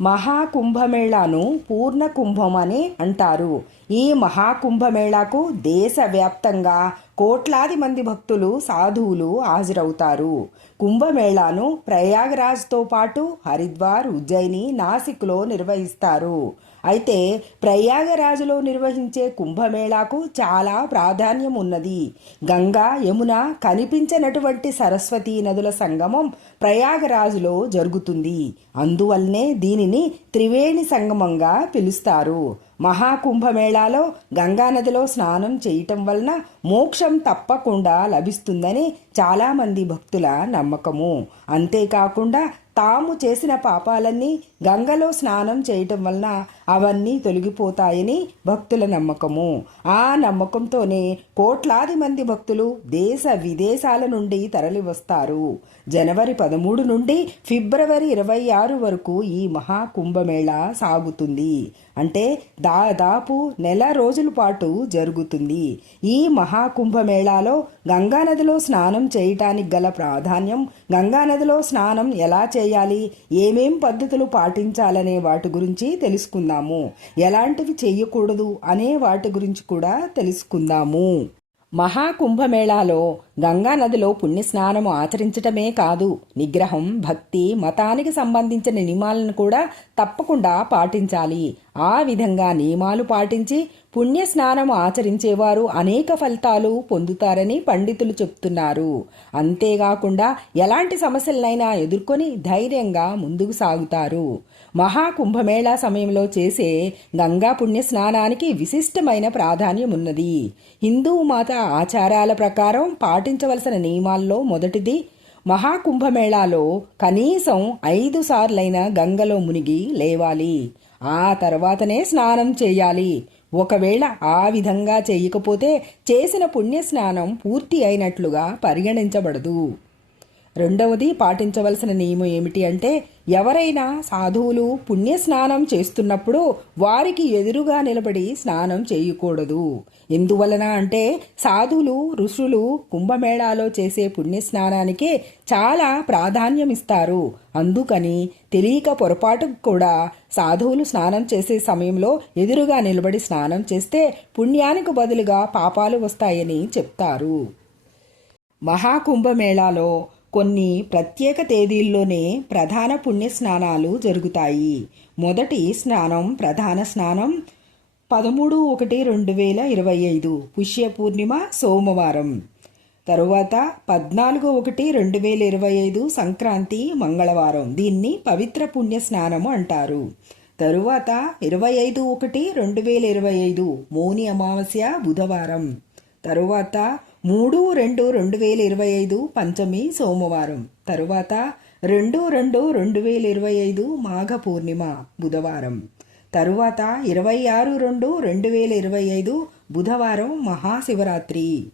మహాకుంభమేళాను పూర్ణ కుంభం అని అంటారు. ఈ మహాకుంభమేళాకు దేశవ్యాప్తంగా కోట్లాది మంది భక్తులు సాధువులు హాజరవుతారు. కుంభమేళాను ప్రయాగరాజ్తో పాటు హరిద్వార్ ఉజ్జయిని నాసిక్లో నిర్వహిస్తారు. అయితే ప్రయాగరాజులో నిర్వహించే కుంభమేళాకు చాలా ప్రాధాన్యం ఉన్నది. గంగా యమున కనిపించనటువంటి సరస్వతీ నదుల సంగమం ప్రయాగరాజులో జరుగుతుంది. అందువల్లనే దీనిని త్రివేణి సంగమంగా పిలుస్తారు. మహాకుంభమేళాలో గంగానదిలో స్నానం చేయటం వలన మోక్షం తప్పకుండా లభిస్తుందని చాలామంది భక్తుల నమ్మకము. అంతేకాకుండా తాము చేసిన పాపాలన్నీ గంగలో స్నానం చేయటం వలన అవన్నీ తొలగిపోతాయని భక్తుల నమ్మకము. ఆ నమ్మకంతోనే కోట్లాది మంది భక్తులు దేశ విదేశాల నుండి తరలివస్తారు. జనవరి పదమూడు నుండి ఫిబ్రవరి ఇరవై ఆరు వరకు ఈ మహాకుంభమేళా సాగుతుంది. అంటే దాదాపు నెల రోజుల పాటు జరుగుతుంది. ఈ మహాకుంభమేళాలో గంగానదిలో స్నానం చేయటానికి గల ప్రాధాన్యం గంగానదిలో స్నానం ఎలా చేయాలి ఏమేం పద్ధతులు పాటించాలనే వాటి గురించి తెలుసుకుందాం. చేస్తున్నాము ఎలాంటివి చేయకూడదు అనే వాటి గురించి కూడా తెలుసుకుందాము. మహాకుంభమేళాలో గంగానదిలో పుణ్యస్నానము ఆచరించటమే కాదు. నిగ్రహం భక్తి మతానికి సంబంధించిన నియమాలను కూడా తప్పకుండా పాటించాలి. ఆ విధంగా నియమాలు పాటించి పుణ్యస్నానము ఆచరించేవారు అనేక ఫలితాలు పొందుతారని పండితులు చెప్తున్నారు. అంతేకాకుండా ఎలాంటి సమస్యలనైనా ఎదుర్కొని ధైర్యంగా ముందుకు సాగుతారు. మహాకుంభమేళా సమయంలో చేసే గంగా పుణ్య స్నానానికి విశిష్టమైన ప్రాధాన్యం ఉన్నది హిందూ మత ఆచారాల ప్రకారం పాటించవలసిన నియమాల్లో మొదటిది మహాకుంభమేళాలో కనీసం ఐదు సార్లైన గంగలో మునిగి లేవాలి. ఆ తర్వాతనే స్నానం చేయాలి. ఒకవేళ ఆ విధంగా చేయకపోతే చేసిన పుణ్య స్నానం పూర్తి అయినట్లుగా పరిగణించబడదు. రెండవది పాటించవలసిన నియమం ఏమిటి అంటే ఎవరైనా సాధువులు పుణ్య స్నానం చేస్తున్నప్పుడు వారికి ఎదురుగా నిలబడి స్నానం చేయకూడదు. ఎందువలన అంటే సాధువులు ఋషులు కుంభమేళాలో చేసే పుణ్య స్నానానికి చాలా ప్రాధాన్యం ఇస్తారు అందుకని తెలియక పొరపాటు కూడా సాధువులు స్నానం చేసే సమయంలో ఎదురుగా నిలబడి స్నానం చేస్తే పుణ్యానికి బదులుగా పాపాలు వస్తాయని చెప్తారు. మహాకుంభమేళాలో కొన్ని ప్రత్యేక తేదీల్లోనే ప్రధాన పుణ్య స్నానాలు జరుగుతాయి. మొదటి స్నానం ప్రధాన స్నానం పదమూడు ఒకటి రెండు వేల ఇరవై ఐదు పుష్య పూర్ణిమ సోమవారం. తరువాత పద్నాలుగు ఒకటి రెండు వేల ఇరవై ఐదు సంక్రాంతి మంగళవారం. దీన్ని పవిత్ర పుణ్య స్నానము అంటారు. తరువాత ఇరవై ఐదు ఒకటి రెండు వేల ఇరవై ఐదు మౌని అమావాస్య బుధవారం. తరువాత మూడు రెండు రెండు వేల ఇరవై ఐదు పంచమి సోమవారం. తరువాత రెండు రెండు రెండు వేల ఇరవై ఐదు మాఘ పూర్ణిమ బుధవారం. తరువాత ఇరవై ఆరు రెండు రెండు వేల ఇరవై ఐదు బుధవారం మహాశివరాత్రి.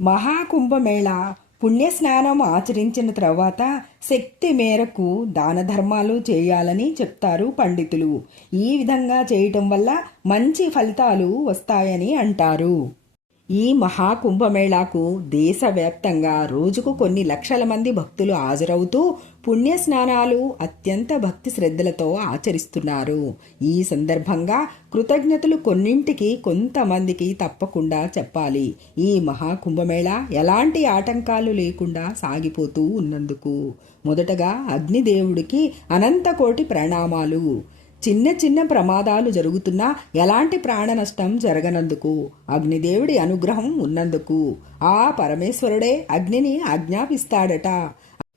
మహాకుంభమేళ పుణ్యస్నానం ఆచరించిన తర్వాత శక్తి మేరకు దాన ధర్మాలు చేయాలని చెప్తారు పండితులు. ఈ విధంగా చేయటం వల్ల మంచి ఫలితాలు వస్తాయని అంటారు. ఈ మహాకుంభమేళాకు దేశవ్యాప్తంగా రోజుకు కొన్ని లక్షల మంది భక్తులు హాజరవుతూ పుణ్య స్నానాలు అత్యంత భక్తి శ్రద్ధలతో ఆచరిస్తున్నారు. ఈ సందర్భంగా కృతజ్ఞతలు కొన్నింటికి కొంతమందికి తప్పకుండా చెప్పాలి. ఈ మహాకుంభమేళ ఎలాంటి ఆటంకాలు లేకుండా సాగిపోతూ ఉన్నందుకు. మొదటగా అగ్నిదేవుడికి అనంతకోటి ప్రణామాలు. చిన్న చిన్న ప్రమాదాలు జరుగుతున్నా ఎలాంటి ప్రాణ నష్టం జరగనందుకు అగ్నిదేవుడి అనుగ్రహం ఉన్నందుకు. ఆ పరమేశ్వరుడే అగ్నిని ఆజ్ఞాపిస్తాడట.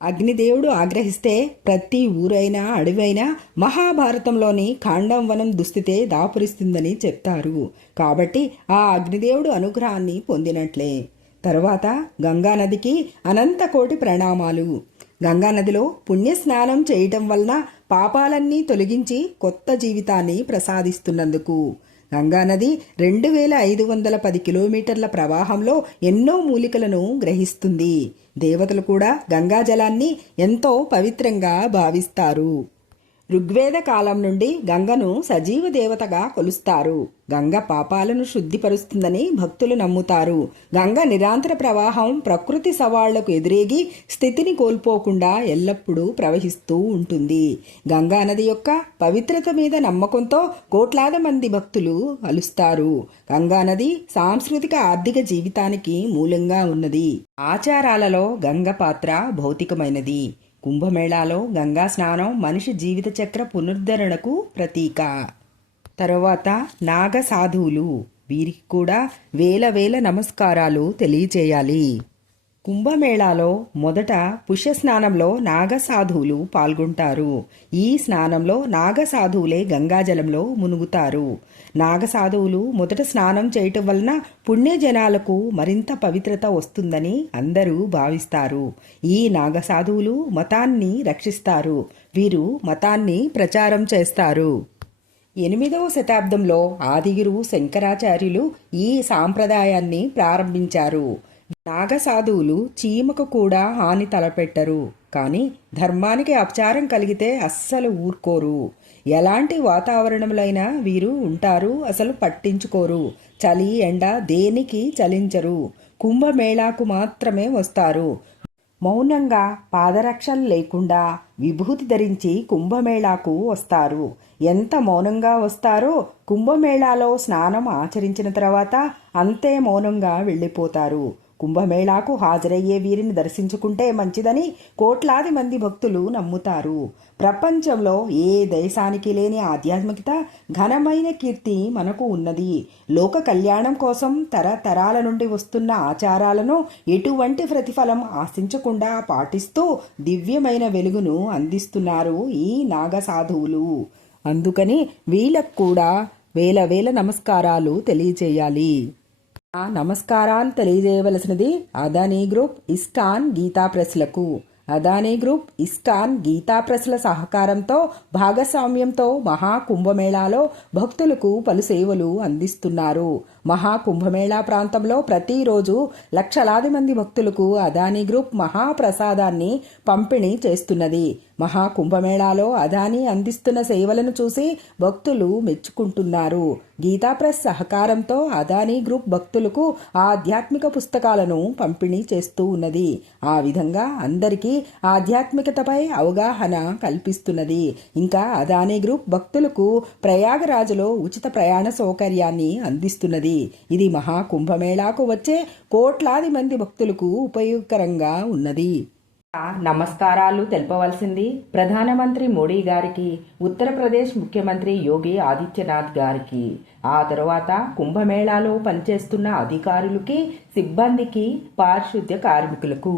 అగ్నిదేవుడు ఆగ్రహిస్తే ప్రతి ఊరైనా అడవైనా మహాభారతంలోని ఖాండం వనం దుస్థితే దాపురిస్తుందని చెప్తారు. కాబట్టి ఆ అగ్నిదేవుడు అనుగ్రహాన్ని పొందినట్లే. తరువాత గంగానదికి అనంతకోటి ప్రణామాలు. గంగానదిలో పుణ్యస్నానం చేయటం వలన పాపాలన్నీ తొలగించి కొత్త జీవితాన్ని ప్రసాదిస్తున్నందుకు. గంగానది రెండు వేల ఐదు వందల పది కిలోమీటర్ల ప్రవాహంలో ఎన్నో మూలికలను గ్రహిస్తుంది. దేవతలు కూడా గంగాజలాన్ని ఎంతో పవిత్రంగా భావిస్తారు. ఋగ్వేద కాలం నుండి గంగను సజీవ దేవతగా కొలుస్తారు. గంగ పాపాలను శుద్ధిపరుస్తుందని భక్తులు నమ్ముతారు. గంగ నిరంతర ప్రవాహం ప్రకృతి సవాళ్ళకు ఎదురేగి స్థితిని కోల్పోకుండా ఎల్లప్పుడూ ప్రవహిస్తూ ఉంటుంది. గంగా నది యొక్క పవిత్రత మీద నమ్మకంతో కోట్లాది మంది భక్తులు కలుస్తారు గంగా నది సాంస్కృతిక ఆర్థిక జీవితానికి మూలంగా ఉన్నది. ఆచారాలలో గంగ పాత్ర భౌతికమైనది. కుంభమేళాలో గంగా స్నానం మనిషి జీవిత చక్ర పునరుద్ధరణకు ప్రతీక. తరువాత నాగ సాధువులు. వీరికి కూడా వేల వేల నమస్కారాలు తెలియచేయాలి. కుంభమేళాలో మొదట పుష్య స్నానంలో నాగసాధువులు పాల్గొంటారు. ఈ స్నానంలో నాగసాధువులే గంగాజలంలో మునుగుతారు. నాగసాధువులు మొదట స్నానం చేయటం వలన పుణ్యజనాలకు మరింత పవిత్రత వస్తుందని అందరూ భావిస్తారు. ఈ నాగసాధువులు మతాన్ని రక్షిస్తారు. వీరు మతాన్ని ప్రచారం చేస్తారు. ఎనిమిదవ శతాబ్దంలో ఆదిగురు శంకరాచార్యులు ఈ సాంప్రదాయాన్ని ప్రారంభించారు. నాగసాధువులు చీమకు కూడా హాని తలపెట్టరు. కానీ ధర్మానికి అపచారం కలిగితే అస్సలు ఊరుకోరు. ఎలాంటి వాతావరణములైనా వీరు ఉంటారు అసలు పట్టించుకోరు. చలి ఎండ దేనికి చలించరు. కుంభమేళాకు మాత్రమే వస్తారు. మౌనంగా పాదరక్షలు లేకుండా విభూతి ధరించి కుంభమేళాకు వస్తారు. ఎంత మౌనంగా వస్తారో కుంభమేళాలో స్నానం ఆచరించిన తర్వాత అంతే మౌనంగా వెళ్ళిపోతారు. కుంభమేళాకు హాజరయ్యే వీరిని దర్శించుకుంటే మంచిదని కోట్లాది మంది భక్తులు నమ్ముతారు. ప్రపంచంలో ఏ దేశానికి లేని ఆధ్యాత్మికత ఘనమైన కీర్తి మనకు ఉన్నది. లోక కళ్యాణం కోసం తరతరాల నుండి వస్తున్న ఆచారాలను ఎటువంటి ప్రతిఫలం ఆశించకుండా పాటిస్తూ దివ్యమైన వెలుగును అందిస్తున్నారు ఈ నాగసాధువులు. అందుకని వీళ్ళకు కూడా వేల వేల నమస్కారాలు తెలియచేయాలి నమస్కారాలు తెలియజేయవలసినది అదానీ గ్రూప్ ఇస్కాన్ గీతా ప్రెస్లకు అదానీ గ్రూప్ ఇస్కాన్ గీతా ప్రెస్ల సహకారంతో భాగస్వామ్యంతో మహాకుంభమేళాలో భక్తులకు పలు సేవలు అందిస్తున్నారు. మహాకుంభమేళా ప్రాంతంలో ప్రతిరోజు లక్షలాది మంది భక్తులకు అదానీ గ్రూప్ మహాప్రసాదాన్ని పంపిణీ చేస్తున్నది. మహాకుంభమేళాలో అదానీ అందిస్తున్న సేవలను చూసి భక్తులు మెచ్చుకుంటున్నారు. గీతా ప్రెస్ సహకారంతో అదానీ గ్రూప్ భక్తులకు ఆధ్యాత్మిక పుస్తకాలను పంపిణీ చేస్తూ ఉన్నది. ఆ విధంగా అందరికీ ఆధ్యాత్మికతపై అవగాహన కల్పిస్తున్నది. ఇంకా అదానీ గ్రూప్ భక్తులకు ప్రయాగరాజులో ఉచిత ప్రయాణ సౌకర్యాన్ని అందిస్తున్నది. ఇది మహాకుంభమేళాకు వచ్చే కోట్లాది మంది భక్తులకు ఉపయోగకరంగా ఉన్నది. నమస్కారాలు తెలపవలసింది ప్రధానమంత్రి మోడీ గారికి ఉత్తరప్రదేశ్ ముఖ్యమంత్రి యోగి ఆదిత్యనాథ్ గారికి. ఆ తరువాత కుంభమేళాలో పనిచేస్తున్న అధికారులకి సిబ్బందికి పారిశుద్ధ్య కార్మికులకు.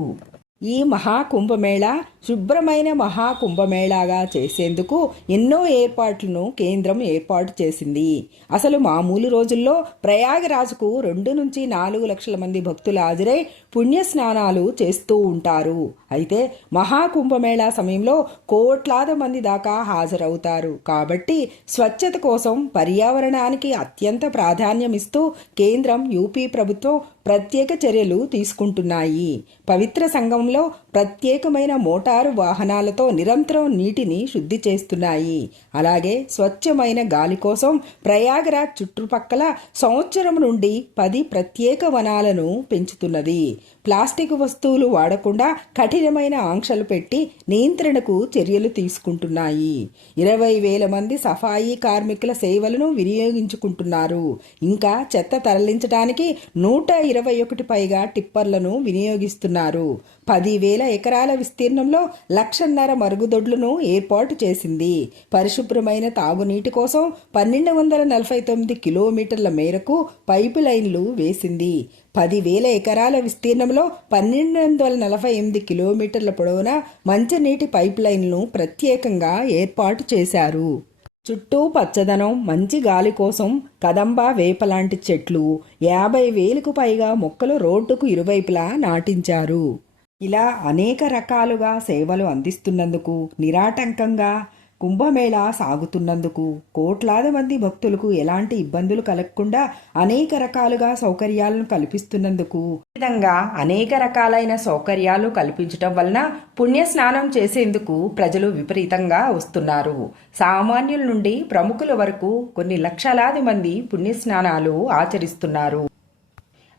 ఈ మహాకుంభమేళ శుభ్రమైన మహాకుంభమేళాగా చేసేందుకు ఎన్నో ఏర్పాట్లను కేంద్రం ఏర్పాటు చేసింది. అసలు మామూలు రోజుల్లో ప్రయాగరాజుకు రెండు నుంచి నాలుగు లక్షల మంది భక్తులు హాజరై పుణ్యస్నానాలు చేస్తూ ఉంటారు. అయితే మహాకుంభమేళా సమయంలో కోట్లాది మంది దాకా హాజరవుతారు. కాబట్టి స్వచ్ఛత కోసం పర్యావరణానికి అత్యంత ప్రాధాన్యమిస్తూ కేంద్రం యూపీ ప్రభుత్వం ప్రత్యేక చర్యలు తీసుకుంటున్నాయి. పవిత్ర సంఘంలో ప్రత్యేకమైన మోటారు వాహనాలతో నిరంతరం నీటిని శుద్ధి చేస్తున్నాయి. అలాగే స్వచ్ఛమైన గాలి కోసం ప్రయాగరాజ్ చుట్టుపక్కల సంవత్సరం నుండి పది ప్రత్యేక వనాలను పెంచుతున్నది. ప్లాస్టిక్ వస్తువులు వాడకుండా కఠినమైన ఆంక్షలు పెట్టి నియంత్రణకు చర్యలు తీసుకుంటున్నాయి. ఇరవై వేల మంది సఫాయి కార్మికుల సేవలను వినియోగించుకుంటున్నారు. ఇంకా చెత్త తరలించడానికి నూట ఇరవై ఒకటి పైగా టిప్పర్లను వినియోగిస్తున్నారు. పదివేల ఎకరాల విస్తీర్ణంలో లక్షన్నర మరుగుదొడ్లను ఏర్పాటు చేసింది. పరిశుభ్రమైన తాగునీటి కోసం పన్నెండు వందల నలభై తొమ్మిది కిలోమీటర్ల మేరకు పైపు లైన్లు వేసింది. పదివేల ఎకరాల విస్తీర్ణంలో పన్నెండు వందల నలభై ఎనిమిది కిలోమీటర్ల పొడవున మంచినీటి పైప్ లైన్లను ప్రత్యేకంగా ఏర్పాటు చేశారు. చుట్టూ పచ్చదనం మంచి గాలి కోసం కదంబ వేప లాంటి చెట్లు యాభై వేలకు పైగా మొక్కలు రోడ్డుకు ఇరువైపులా నాటించారు. ఇలా అనేక రకాలుగా సేవలు అందిస్తున్నందుకు నిరాటంకంగా కుంభమేళా సాగుతున్నందుకు కోట్లాది మంది భక్తులకు ఎలాంటి ఇబ్బందులు కలగకుండా అనేక రకాలుగా సౌకర్యాలను కల్పిస్తున్నందుకు ఈ విధంగా అనేక రకాలైన సౌకర్యాలు కల్పించటం వలన పుణ్య స్నానం చేసేందుకు ప్రజలు విపరీతంగా వస్తున్నారు. సామాన్యుల నుండి ప్రముఖుల వరకు కొన్ని లక్షలాది మంది పుణ్యస్నానాలు ఆచరిస్తున్నారు.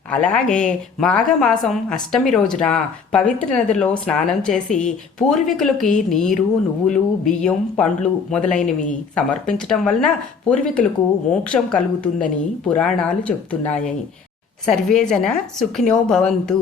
అలాగే మాఘమాసం అష్టమి రోజున పవిత్ర నదిలో స్నానం చేసి పూర్వీకులకి నీరు నువ్వులు బియ్యం పండ్లు మొదలైనవి సమర్పించటం వలన పూర్వీకులకు మోక్షం కలుగుతుందని పురాణాలు చెబుతున్నాయి. సర్వేజన సుఖినో భవంతు.